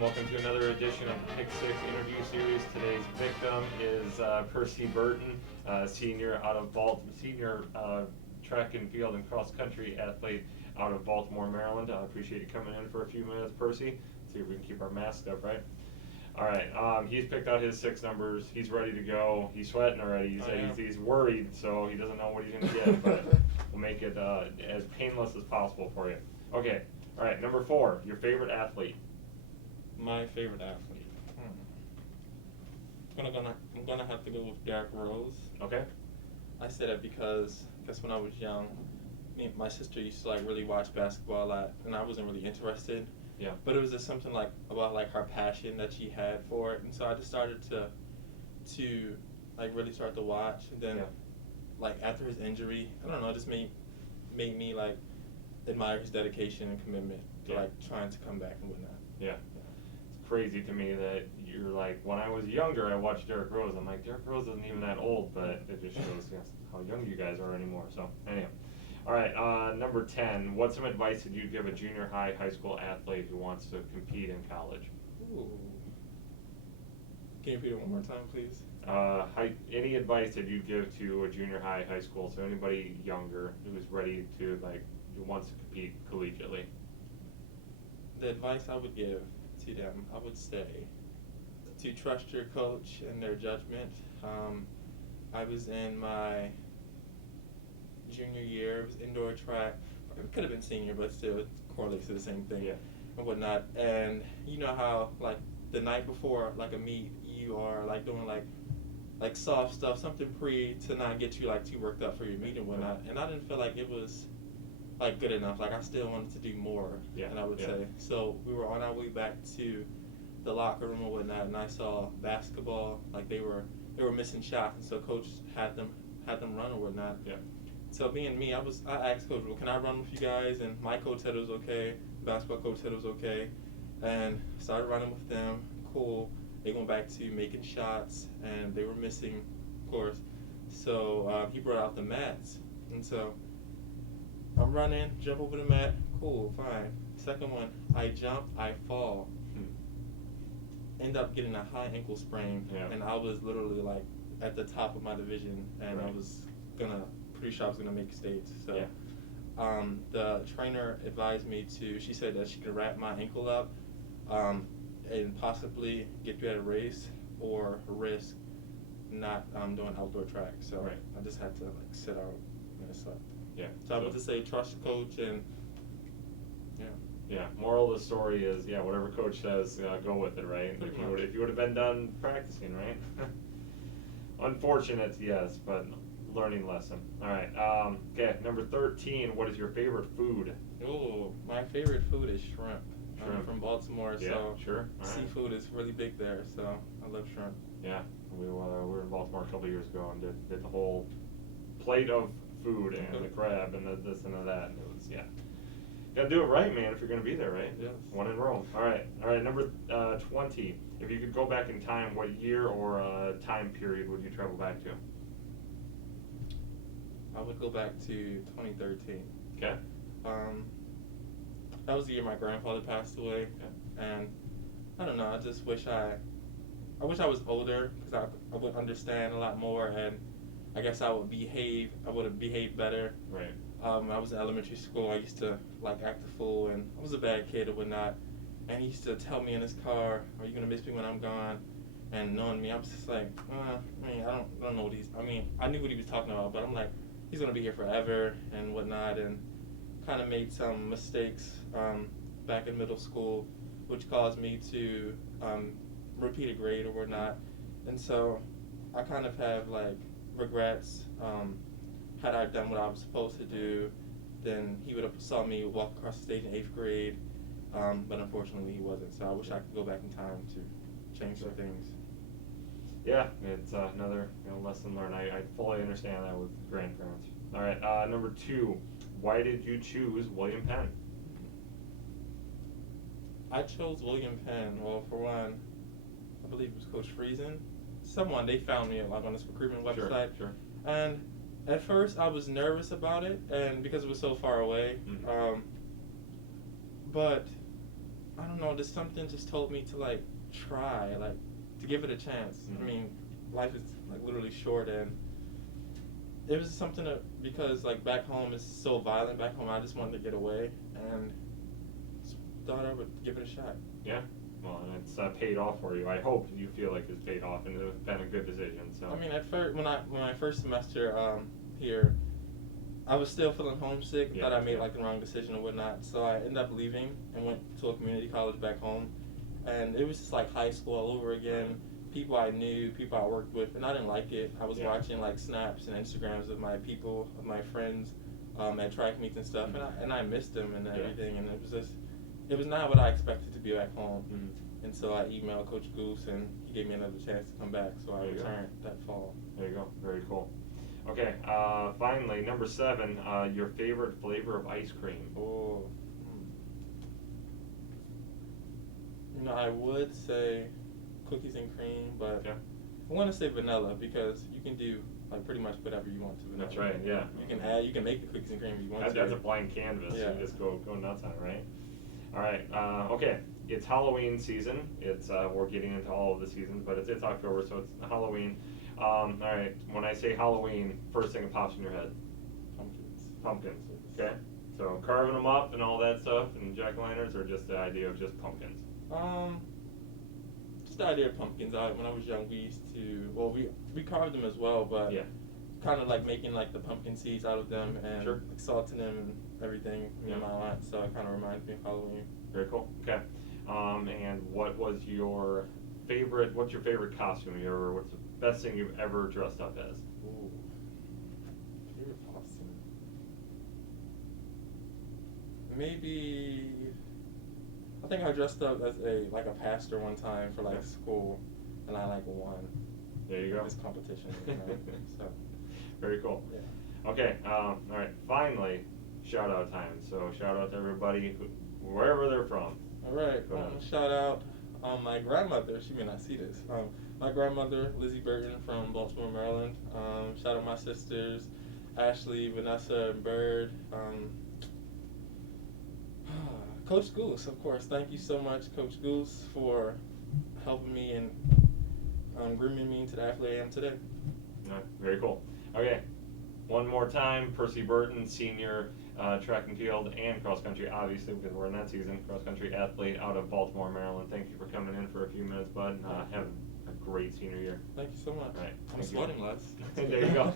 Welcome to another edition of the Pick Six interview series. Today's victim is Percy Burton, senior track and field and cross country athlete out of Baltimore, Maryland. I appreciate you coming in for a few minutes, Percy. Let's see if we can keep our mask up, right? All right. He's picked out his 6 numbers. He's ready to go. He's sweating already. He's worried, so he doesn't know what he's going to get. But we'll make it as painless as possible for you. Okay. All right. Number 4, your favorite athlete. My favorite athlete. I'm gonna have to go with Derrick Rose. Okay. I say that because I guess when I was young, my sister used to really watch basketball a lot, and I wasn't really interested. Yeah. But it was just something about her passion that she had for it, and so I just started to really start to watch, and then after his injury, I don't know, it just made me admire his dedication and commitment to trying to come back and whatnot. Yeah. Crazy to me that you're when I was younger I watched Derrick Rose. I'm like, Derrick Rose isn't even that old, but it just shows how young you guys are anymore. So anyhow, all right, number 10, what's some advice that you'd give a junior high school athlete who wants to compete in college? Ooh. Can you repeat it one more time, please? Any advice that you'd give to a junior high school, so anybody younger who's ready to who wants to compete collegiately? The advice I would give to them, I would say to trust your coach and their judgment. I was in my junior year, it was indoor track. It could have been senior, but still it correlates to the same thing and whatnot. And you know how the night before a meet, you are doing soft stuff, something to not get you too worked up for your meet and whatnot. And I didn't feel like it was good enough. I still wanted to do more, and I would say. So we were on our way back to the locker room and whatnot, and I saw basketball, they were missing shots, and so coach had them run or whatnot. Yeah. So being me, I asked coach, well, can I run with you guys? And my coach said it was okay. The basketball coach said it was okay, and started running with them. Cool. They went back to making shots, and they were missing, of course. So he brought out the mats, and so I'm running, jump over the mat, cool, fine. Second one, I jump, I fall. End up getting a high ankle sprain, and I was literally at the top of my division, and I was pretty sure I was gonna make states. So the trainer advised me she said that she could wrap my ankle up and possibly get through at a race or risk not doing outdoor track. So I just had to sit out and it sucked. Yeah. So I would just say trust the coach and moral of the story is whatever coach says, go with it, right? If you would have been done practicing, right? Unfortunate, yes, but learning lesson. All right. Okay, number 13, what is your favorite food? Oh, my favorite food is shrimp. Shrimp. I'm from Baltimore, so sure. Seafood is really big there, so I love shrimp. Yeah, we were in Baltimore a couple of years ago and did the whole plate of food and the crab and the this and the that, and it was gotta do it right, man, if you're gonna be there, right? Yes. One in Rome. All right, number 20, if you could go back in time, what year or time period would you travel back to? I would go back to 2013. Okay. That was the year my grandfather passed away, and I don't know, I just wish I was older, because I would understand a lot more, and I guess I would have behaved better. Right. I was in elementary school, I used to act a fool, and I was a bad kid or whatnot, and he used to tell me in his car, are you going to miss me when I'm gone? And knowing me, I was just I don't know I knew what he was talking about, but I'm he's going to be here forever and whatnot, and kind of made some mistakes back in middle school, which caused me to repeat a grade or whatnot, and so I kind of have regrets. Had I done what I was supposed to do, then he would have saw me walk across the stage in 8th grade, but unfortunately he wasn't, so I wish I could go back in time to change some things. Yeah, it's another lesson learned. I fully understand that with grandparents. All right, number 2, why did you choose William Penn? I chose William Penn, well, for one, I believe it was Coach Friesen. They found me on this recruitment website. Sure. And at first I was nervous about it, and because it was so far away, but I don't know, just something just told me to like try, like to give it a chance. Mm-hmm. I mean, life is like literally short, and it was something that, because like back home is so violent back home, I just wanted to get away, and just thought I would give it a shot. Yeah. Well, and it's paid off for you. I hope you feel like it's paid off, and it's been a good decision. So. I mean, at first, when my first semester here, I was still feeling homesick. Yeah, Thought I made yeah. like the wrong decision or whatnot. So I ended up leaving and went to a community college back home, and it was just like high school all over again. People I knew, people I worked with, and I didn't like it. I was Yeah. watching like snaps and Instagrams of my people, of my friends, at track meets and stuff, and I missed them and everything. And it was not what I expected to be back home. Mm-hmm. And so I emailed Coach Goose, and he gave me another chance to come back. So I There you go. returned that fall. There you go. Very cool. Okay. Finally, number 7. Your favorite flavor of ice cream. Oh. You know, I would say cookies and cream, but Yeah. I want to say vanilla, because you can do like pretty much whatever you want to vanilla. That's right. Yeah. You can make the cookies and cream if you want to. That's a blank canvas. Yeah. You just go nuts on it, right? All right. Okay. It's Halloween season. It's we're getting into all of the seasons, but it's October, so it's Halloween. All right. When I say Halloween, first thing that pops in your head. Pumpkins. Okay. So carving them up and all that stuff, and jack-o'-lanterns, or just the idea of just pumpkins. Just the idea of pumpkins. When I was young, we used to, well, we carved them as well, but Yeah. kind of like making like the pumpkin seeds out of them and Sure. like, salting them and everything. Me and Yeah. my aunt, so it kind of reminds me of Halloween. Very cool. Okay. And what's your favorite costume? What's the best thing you've ever dressed up as? Ooh. Favorite costume? Maybe, I think I dressed up as a pastor one time for like Okay. school, and I like won There you go. this competition. You know? So Very cool. yeah. Okay. All right. Finally, shout out time. So shout out to everybody, wherever they're from. All right. Go ahead. Shout out my grandmother. She may not see this. My grandmother, Lizzie Burton from Baltimore, Maryland. Shout out my sisters, Ashley, Vanessa, and Bird. Coach Goose, of course. Thank you so much, Coach Goose, for helping me and grooming me into the athlete I am today. No, very cool. Okay. One more time, Percy Burton, senior track and field and cross country, obviously, because we're in that season, cross country athlete out of Baltimore, Maryland. Thank you for coming in for a few minutes, bud. Have a great senior year. Thank you so much. All right. I'm Thank you. sweating less. There you go.